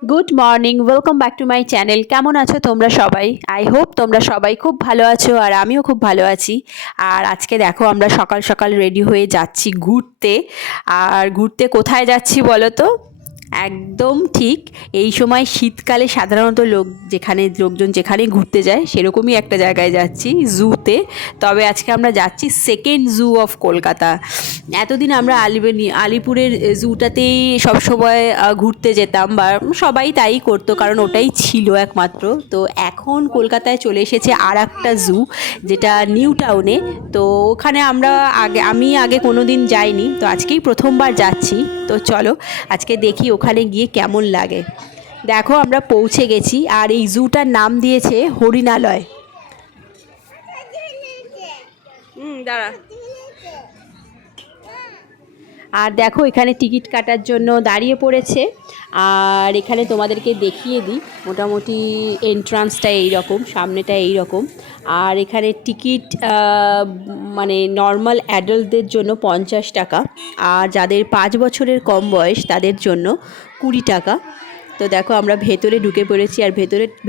Good morning, welcome back to my channel. কেমন আছো তোমরা সবাই? আই হোপ তোমরা সবাই খুব ভালো আছো আর আমিও খুব ভালো আছি। আর আজকে দেখো আমরা সকাল সকাল রেডি হয়ে যাচ্ছি ঘুরতে। আর ঘুরতে কোথায় যাচ্ছি বলো তো? একদম ঠিক, এই সময় শীতকালে সাধারণত লোকজন যেখানে ঘুরতে যায় সেরকমই একটা জায়গায় যাচ্ছি, জুতে। তবে আজকে আমরা যাচ্ছি সেকেন্ড জু অফ কলকাতা। এতদিন আমরা আলিপুরের জুটাতেই সবসময় ঘুরতে যেতাম, বা সবাই তাই করতো কারণ ওটাই ছিল একমাত্র। তো এখন কলকাতায় চলে এসেছে আর একটা জু, যেটা নিউ টাউনে। তো ওখানে আমি আগে কোনো দিন যাইনি, তো আজকেই প্রথমবার যাচ্ছি। তো চলো আজকে দেখি ওখানে গিয়ে কেমন লাগে। দেখো আমরা পৌঁছে গেছি, আর এই জুটার নাম দিয়েছে হরিণালয়। দাঁড়া। আর দেখো এখানে টিকিট কাটার জন্য দাঁড়িয়ে পড়েছে। আর এখানে তোমাদেরকে দেখিয়ে দিই, মোটামুটি এন্ট্রান্সটা এইরকম, সামনেটা এইরকম। আর এখানে টিকিট মানে নর্মাল অ্যাডাল্টদের জন্য 50 টাকা, আর যাদের 5 বছরের কম বয়স তাদের জন্য 20 টাকা। তো দেখো আমরা ভেতরে ঢুকে পড়েছি, আর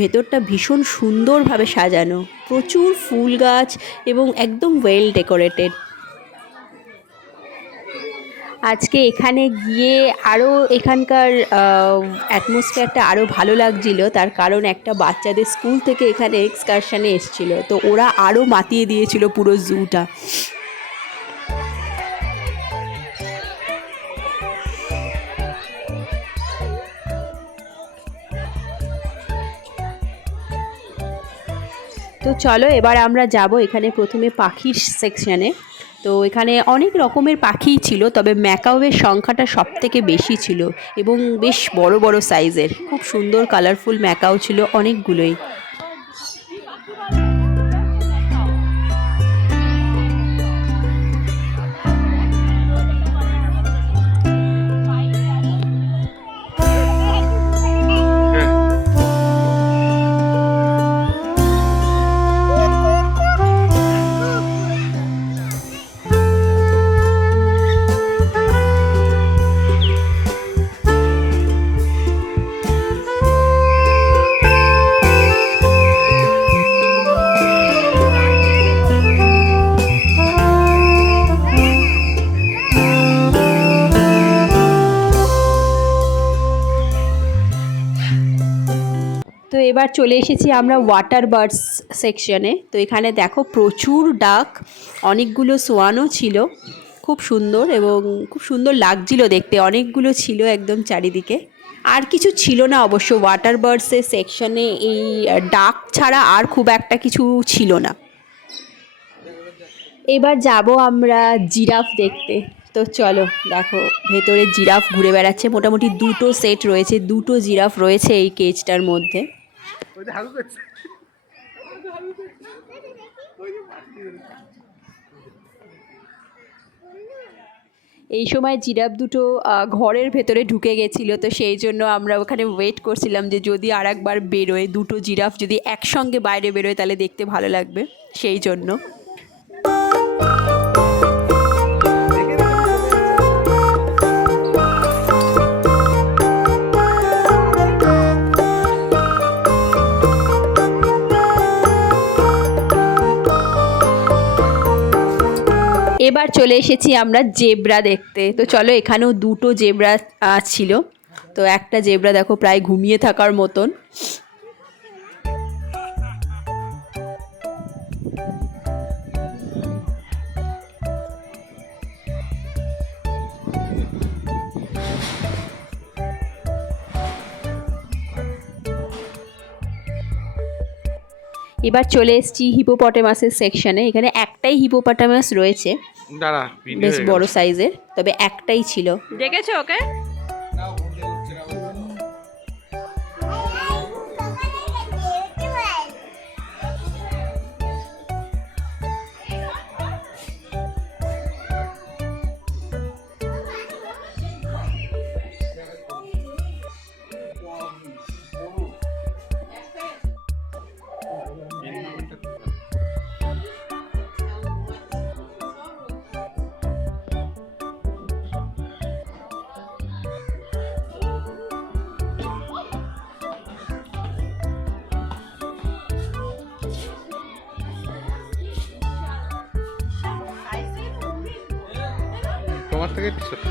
ভেতরটা ভীষণ সুন্দরভাবে সাজানো, প্রচুর ফুল গাছ এবং একদম ওয়েল ডেকোরেটেড। আজকে এখানে গিয়ে আরও এখানকার অ্যাটমসফিয়ারটা আরও ভালো লাগছিল, তার কারণ একটা বাচ্চাদের স্কুল থেকে এখানে এক্সকারশানে এসেছিলো, তো ওরা আরও মাতিয়ে দিয়েছিল পুরো জুটা। তো চলো এবার আমরা যাব এখানে প্রথমে পাখির সেকশানে। তো এখানে অনেক রকমের পাখিই ছিল, তবে ম্যাকাওয়ের সংখ্যাটা সবথেকে বেশি ছিল এবং বেশ বড় বড় সাইজের, খুব সুন্দর কালারফুল ম্যাকাও ছিল অনেকগুলোই। তো এবার চলে এসেছি আমরা ওয়াটার বার্ডস সেকশনে। তো এখানে দেখো প্রচুর ডাক, অনেকগুলো সোয়ানও ছিল, খুব সুন্দর এবং খুব সুন্দর লাগছিল দেখতে, অনেকগুলো ছিল একদম চারিদিকে। আর কিছু ছিল না অবশ্য ওয়াটার বার্ডসের সেকশনে, এই ডাক ছাড়া আর খুব একটা কিছু ছিল না। এবার যাব আমরা জিরাফ দেখতে। তো চলো দেখো ভেতরে জিরাফ ঘুরে বেড়াচ্ছে, মোটামুটি দুটো সেট রয়েছে, দুটো জিরাফ রয়েছে এই কেজটার মধ্যে। এই সময় জিরাফ দুটো ঘরের ভেতরে ঢুকে গেছিলো, তো সেই জন্য আমরা ওখানে ওয়েট করছিলাম যে যদি আর একবার বেরোয়, দুটো জিরাফ যদি একসঙ্গে বাইরে বেরোয় তাহলে দেখতে ভালো লাগবে, সেই জন্য। এবার চলে এসেছি আমরা জেব্রা দেখতে। তো চলো এখানেও দুটো জেব্রা ছিল। তো একটা জেব্রা দেখো প্রায় ঘুমিয়ে থাকার মতন। এবার চলে এসেছি হিপোপটেমাসের সেকশনে। এখানে একটাই হিপোপটেমাস রয়েছে, বেশ বড় সাইজের, তবে একটাই ছিল। দেখেছো ওকে? তোমার থেকে একটু ছোট।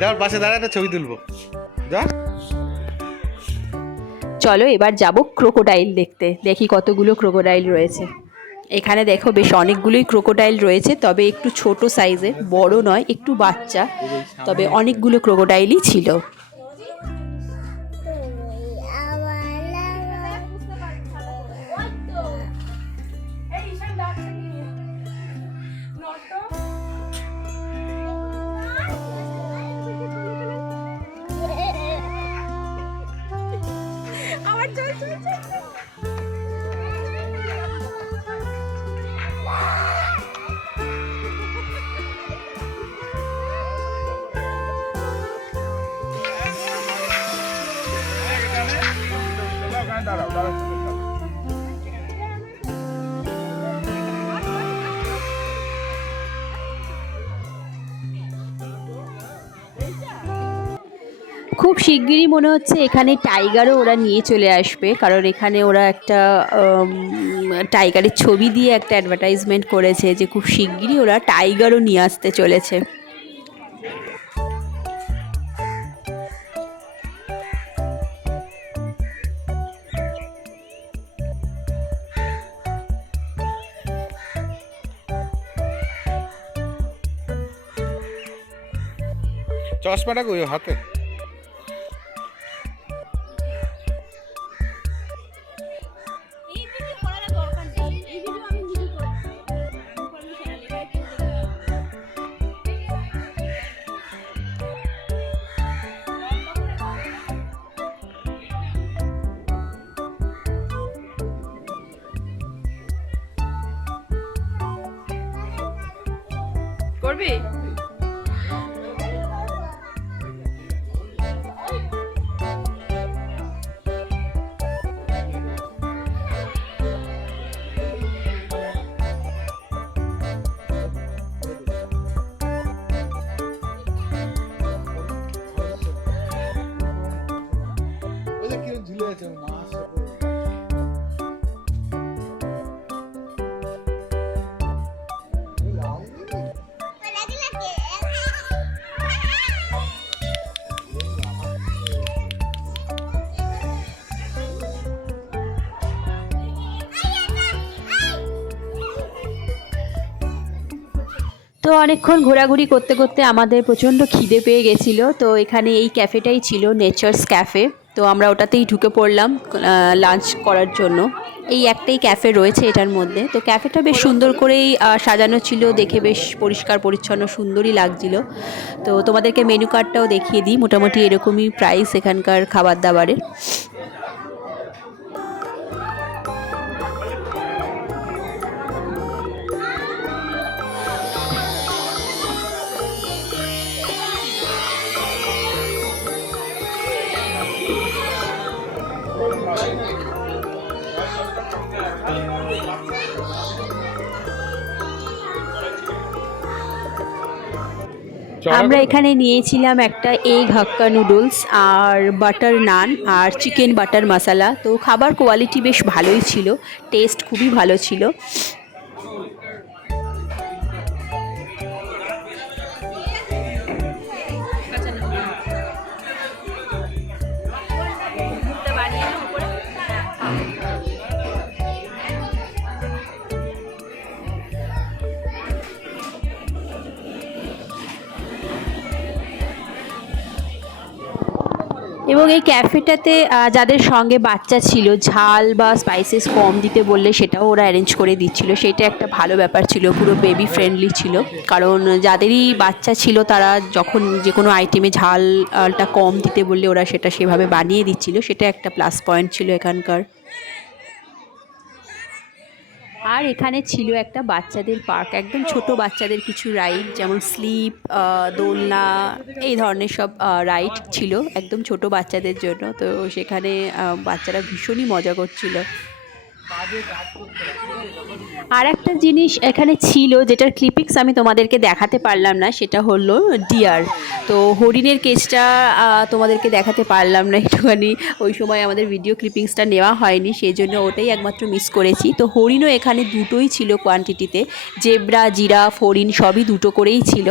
যাওয়ার পাশে দাঁড়ায় একটা ছবি তুলবো যা। চলো এবার যাব ক্রোকোডাইল দেখতে, দেখি কতগুলো ক্রোকোডাইল রয়েছে। এখানে দেখো বেশ অনেকগুলোই ক্রোকোডাইল রয়েছে, তবে একটু ছোট সাইজের, বড় নয়, একটু বাচ্চা, তবে অনেকগুলো ক্রোকোডাইলই ছিল। খুব শিগগিরই মনে হচ্ছে এখানে টাইগারও ওরা নিয়ে চলে আসবে, কারণ এখানে ওরা একটা টাইগারের ছবি দিয়ে একটা অ্যাডভার্টাইজমেন্ট করেছে যে খুব শিগগিরই ওরা টাইগারও নিয়ে আসতে চলেছে। চশমাটা কই হাতে? করবি? তো অনেকক্ষণ ঘোরাঘুরি করতে করতে আমাদের প্রচণ্ড খিদে পেয়ে গেছিলো, তো এখানে এই ক্যাফেটাই ছিল, নেচার্স ক্যাফে। তো আমরা ওটাতেই ঢুকে পড়লাম লাঞ্চ করার জন্য। এই একটাই ক্যাফে রয়েছে এটার মধ্যে। তো ক্যাফেটা বেশ সুন্দর করেই সাজানো ছিল, দেখে বেশ পরিষ্কার পরিচ্ছন্ন সুন্দরই লাগছিল। তো তোমাদেরকে মেনু কার্ডটাও দেখিয়ে দিই, মোটামুটি এরকমই প্রাইস এখানকার খাবার দাবারের। আমরা এখানে নিয়েছিলাম একটা এগ হাক্কা নুডলস আর বাটার নান আর চিকেন বাটার মশলা। তো খাবার কোয়ালিটি বেশ ভালোই ছিল, টেস্ট খুবই ভালো ছিল। এবং এই ক্যাফেটাতে যাদের সঙ্গে বাচ্চা ছিল, ঝাল বা স্পাইসেস কম দিতে বললে সেটাও ওরা অ্যারেঞ্জ করে দিচ্ছিল। সেটা একটা ভালো ব্যাপার ছিল, পুরো বেবি ফ্রেন্ডলি ছিল। কারণ যাদেরই বাচ্চা ছিল তারা যখন যে কোনো আইটেমে ঝালটা কম দিতে বললে ওরা সেটা সেভাবে বানিয়ে দিচ্ছিল, সেটা একটা প্লাস পয়েন্ট ছিল এখানকার। আর এখানে ছিল একটা বাচ্চাদের পার্ক, একদম ছোট বাচ্চাদের কিছু রাইড, যেমন স্লিপ, দোলনা, এই ধরনের সব রাইড ছিল একদম ছোট বাচ্চাদের জন্য। তো সেখানে বাচ্চারা ভীষণই মজা করছিল। আর একটা জিনিস এখানে ছিল যেটার ক্লিপিংস আমি তোমাদেরকে দেখাতে পারলাম না, সেটা হলো ডিয়ার। তো হরিণের কেসটা তোমাদেরকে দেখাতে পারলাম না একটুখানি, ওই সময় আমাদের ভিডিও ক্লিপিংসটা নেওয়া হয়নি, সেই জন্য ওটাই একমাত্র মিস করেছি। তো হরিণও এখানে দুটোই ছিল কোয়ান্টিটিতে, জেব্রা জিরাফ হরিণ সবই দুটো করেই ছিল।